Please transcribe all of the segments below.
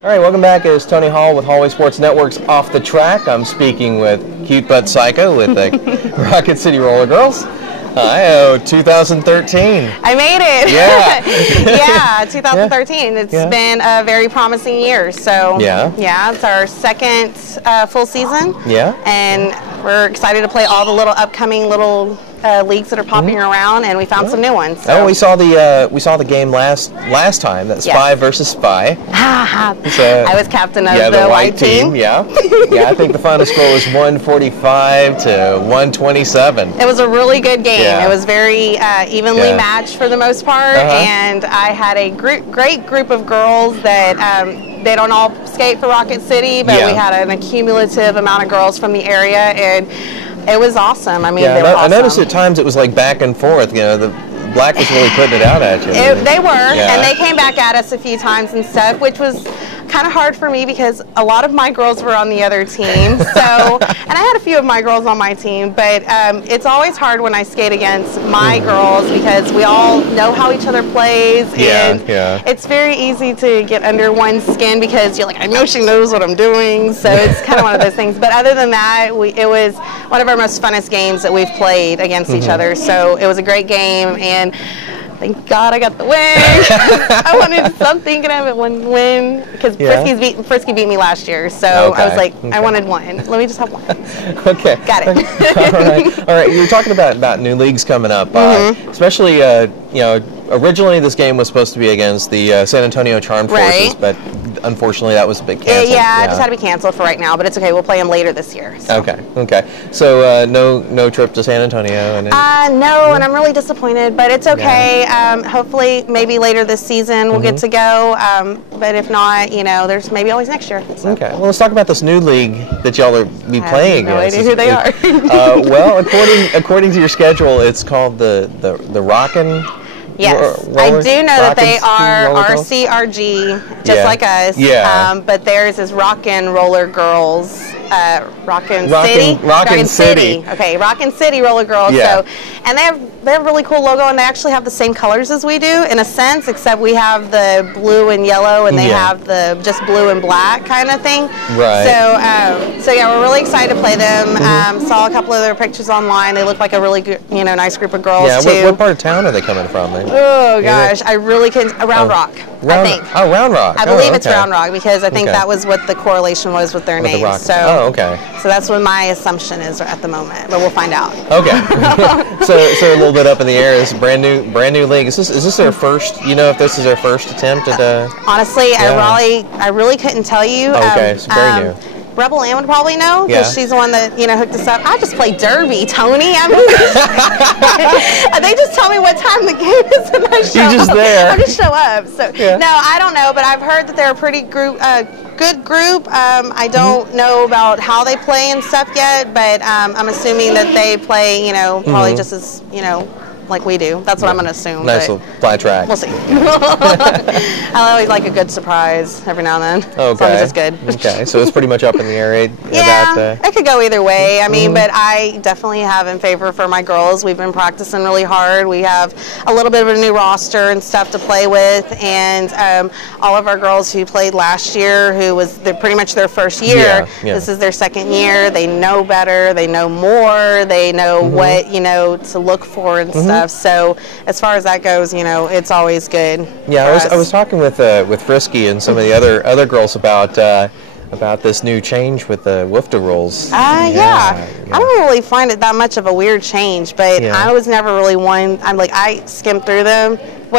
All right, welcome back. It's Tony Hall with Hallway Sports Network's Off the Track. I'm speaking with Cute Butt Psycho with the Rocket City Roller Girls. Hi, 2013. I made it. Yeah. Yeah, 2013. It's been a very promising year. So yeah, it's our second full season. Yeah. And we're excited to play all the little upcoming leagues that are popping around, and we found some new ones. So. Oh, we saw the game last time. That's Spy versus Spy. I was captain of the white team. Yeah. I think the final score was 145 to 127. It was a really good game. Yeah. It was very evenly matched for the most part, and I had a great group of girls that they don't all skate for Rocket City, but we had an accumulative amount of girls from the area, and it was awesome. I mean, they were awesome. I noticed at times it was like back and forth. You know, the black was really putting it out at you. They were, and they came back at us a few times and stuff, which was kind of hard for me because a lot of my girls were on the other team. So, and I had a few of my girls on my team, but it's always hard when I skate against my girls because we all know how each other plays, and it's very easy to get under one's skin because you're like, I know she knows what I'm doing. So it's kind of one of those things. But other than that, it was one of our most funnest games that we've played against each other. So it was a great game, and thank God I got the win. I wanted something, can I have one win? Because Frisky beat me last year, so I was like, I wanted one. Let me just have one. Okay. Got it. All right. You're talking about new leagues coming up, especially originally this game was supposed to be against the San Antonio Charmed Forces, but unfortunately that was a bit canceled. Yeah, it just had to be canceled for right now, but it's okay. We'll play them later this year. So. Okay. So no trip to San Antonio? No, and I'm really disappointed, but it's okay. Hopefully, maybe later this season we'll get to go, but if not, there's maybe always next year. So. Okay. Well, let's talk about this new league that y'all are playing against. I have no idea who they are. Well, according to your schedule, it's called the Rockin'. Yes, I do know that they are RCRG, just like us. Yeah. But theirs is Rockin' Roller Girls, Rockin' City. Okay, Rockin' City Roller Girls. Yeah. So, and they have a really cool logo, and they actually have the same colors as we do in a sense, except we have the blue and yellow, and they have the just blue and black kind of thing. Right. So yeah, we're really excited to play them. Saw a couple of their pictures online. They look like a really good, nice group of girls too. What part of town are they coming from? Oh gosh, I really couldn't. Round Rock, I think. Oh, Round Rock. I believe it's Round Rock because I think that was what the correlation was with their names. So, so that's what my assumption is at the moment, but we'll find out. Okay. so a little bit up in the air. It's a brand new league. Is this their first? You know, if this is their first attempt at? Honestly, I really couldn't tell you. Okay, it's very new. Rebel Ann would probably know because she's the one that hooked us up. I just play derby, Tony. I mean, they just tell me what time the game is and I show up. There. I just show up. So no, I don't know, but I've heard that they're a pretty good group. I don't know about how they play and stuff yet, but I'm assuming that they play, probably just as like we do. That's what I'm going to assume. Nice little flat track. We'll see. I always like a good surprise every now and then. Okay. As long as it's good. Okay, so it's pretty much up in the air. It could go either way. I mean, but I definitely have in favor for my girls. We've been practicing really hard. We have a little bit of a new roster and stuff to play with, and all of our girls who played last year, who was pretty much their first year, this is their second year. They know better. They know more. They know what, to look for and stuff. So as far as that goes, it's always good. Yeah, I was talking with Frisky and some of the other girls about this new change with the WFTA rules. I don't really find it that much of a weird change, but I was never really one. I skimmed through them.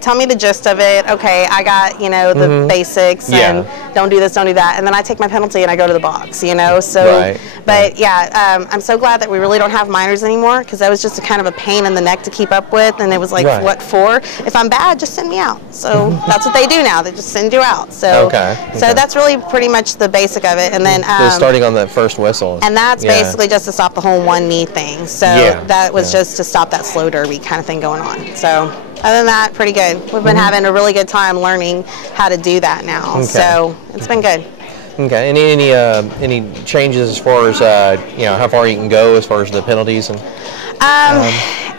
Tell me the gist of it. Okay, I got, the basics and don't do this, don't do that. And then I take my penalty and I go to the box, So, I'm so glad that we really don't have minors anymore because that was just a kind of a pain in the neck to keep up with. And it was like, what for? If I'm bad, just send me out. So that's what they do now. They just send you out. So, so that's really pretty much the basic of it. And then starting on that first whistle. And that's basically just to stop the whole one knee thing. So that was just to stop that slow derby kind of thing going on. So. Other than that, pretty good. We've been having a really good time learning how to do that now. So it's been good. Okay. Any changes as far as how far you can go as far as the penalties and?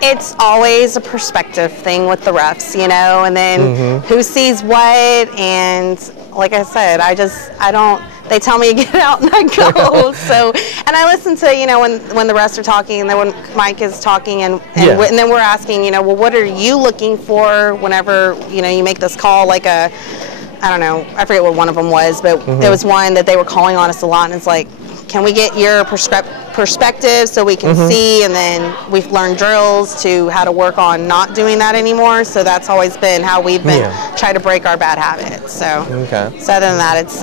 It's always a perspective thing with the refs, you know, and then who sees what, and like I said, I don't, they tell me to get out and I go. So, and I listen to, you know, when the refs are talking, and then when Mike is talking, and then we're asking, you know, well, what are you looking for whenever, you know, you make this call, like I don't know, I forget what one of them was, but there was one that they were calling on us a lot, and it's like, can we get your perspective so we can see, and then we've learned drills to how to work on not doing that anymore. So that's always been how we've been trying to break our bad habits. So, so other than that, it's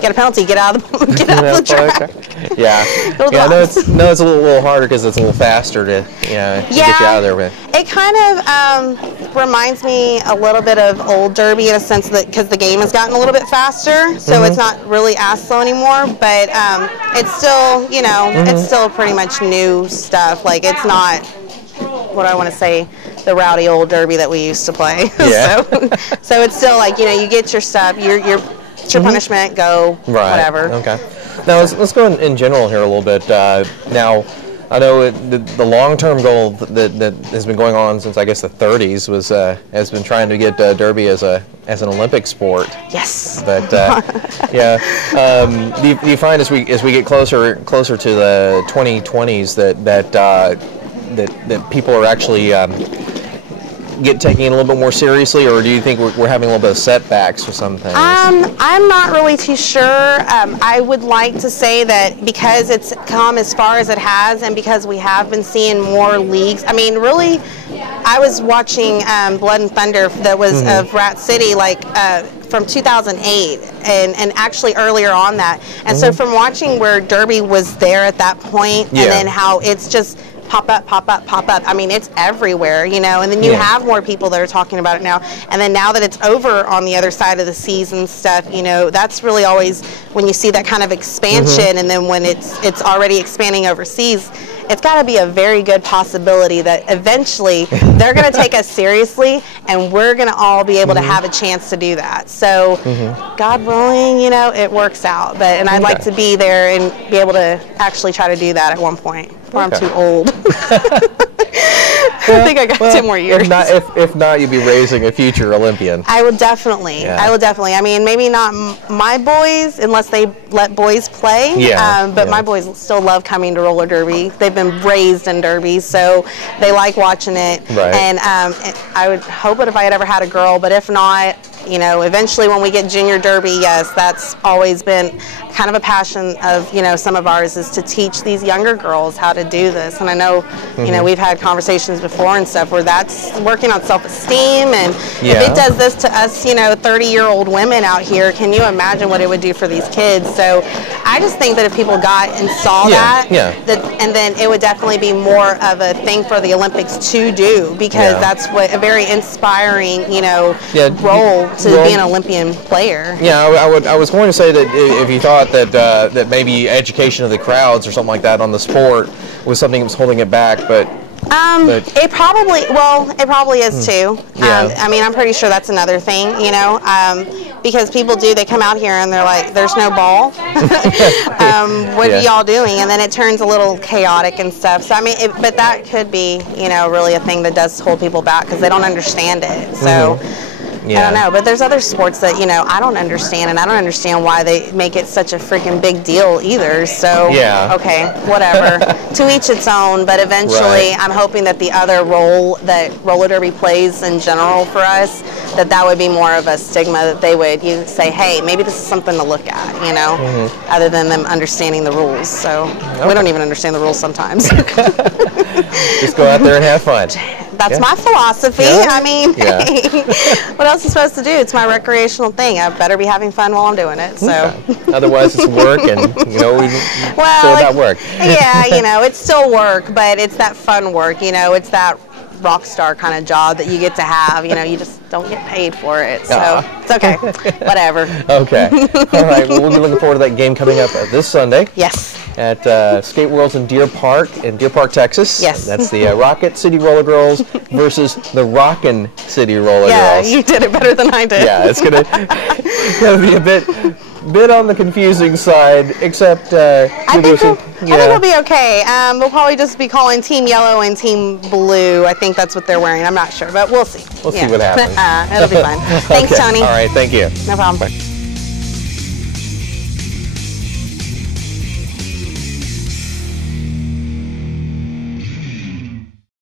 get a penalty, get out of the track. Yeah, yeah. I know it's a little harder because it's a little faster to get you out of there. But it kind of reminds me a little bit of old derby in a sense that because the game has gotten a little bit faster, so it's not really as slow anymore. But it's still, you know, it's still pretty much new stuff. Like it's not what I want to say, the rowdy old derby that we used to play. Yeah. so it's still like, you know, you get your stuff, your punishment, go, whatever. Okay. Now let's go in general here a little bit. Now, I know the long-term goal that has been going on since I guess the 30s has been trying to get derby as an Olympic sport. Yes. But do you find as we get closer to the 2020s that people are actually taking it a little bit more seriously, or do you think we're having a little bit of setbacks with some things? I'm not really too sure. I would like to say that because it's come as far as it has, and because we have been seeing more leagues. I mean, really, I was watching Blood and Thunder that was of Rat City, like from 2008, and actually earlier on that. And so from watching where Derby was there at that point, and then how it's just pop up, pop up, pop up. I mean, it's everywhere, you know, and then you have more people that are talking about it now. And then now that it's over on the other side of the seas and stuff, you know, that's really always when you see that kind of expansion, and then when it's already expanding overseas, it's got to be a very good possibility that eventually they're going to take us seriously, and we're going to all be able to have a chance to do that. So, God willing, you know, it works out. And I'd like to be there and be able to actually try to do that at one point. Before I'm too old. I think I got 10 more years. If not, you'd be raising a future Olympian. I would definitely. Yeah. I would definitely. I mean, maybe not my boys unless they let boys play. Yeah. But my boys still love coming to roller derby. They've been raised in derby, so they like watching it. Right. And I would hope it if I had ever had a girl, but if not, you know, eventually when we get junior derby, yes, that's always been kind of a passion of, you know, some of ours is to teach these younger girls how to do this. And I know, you know, we've had conversations before and stuff where that's working on self-esteem, and if it does this to us, you know, 30-year-old women out here, can you imagine what it would do for these kids? So I just think that if people got and saw that, and then it would definitely be more of a thing for the Olympics to do, because that's what a very inspiring, you know, role to be an Olympian player. Yeah, I was going to say that if you thought that maybe education of the crowds or something like that on the sport was something that was holding it back, but it probably is too. I mean, I'm pretty sure that's another thing, you know, because people they come out here and they're like, there's no ball. What are y'all doing? And then it turns a little chaotic and stuff. So I mean, but that could be, you know, really a thing that does hold people back because they don't understand it. So. I don't know, but there's other sports that, you know, I don't understand, and I don't understand why they make it such a freaking big deal either. So, okay, whatever. To each its own, but eventually I'm hoping that the other role that roller derby plays in general for us, that would be more of a stigma, that they would say, hey, maybe this is something to look at, you know, other than them understanding the rules. So we don't even understand the rules sometimes. Just go out there and have fun. That's my philosophy. I mean, what else are you supposed to do? It's my recreational thing. I better be having fun while I'm doing it. So, otherwise, it's work, and you know, so about work. Yeah, you know, it's still work, but it's that fun work. You know, it's that rock star kind of job that you get to have. You know, you just don't get paid for it. So it's okay. Whatever. Okay. All right. Well, we'll be looking forward to that game coming up this Sunday. Yes. At Skate Worlds in Deer Park, Texas. Yes. That's the Rocket City Roller Girls versus the Rockin' City Roller Girls. Yeah, you did it better than I did. Yeah, it's gonna be a bit on the confusing side, except I think it'll be okay. We'll probably just be calling Team Yellow and Team Blue. I think that's what they're wearing. I'm not sure, but we'll see. We'll see what happens. It'll be fun. Thanks, Okay. Tony. All right, thank you. No problem. Bye.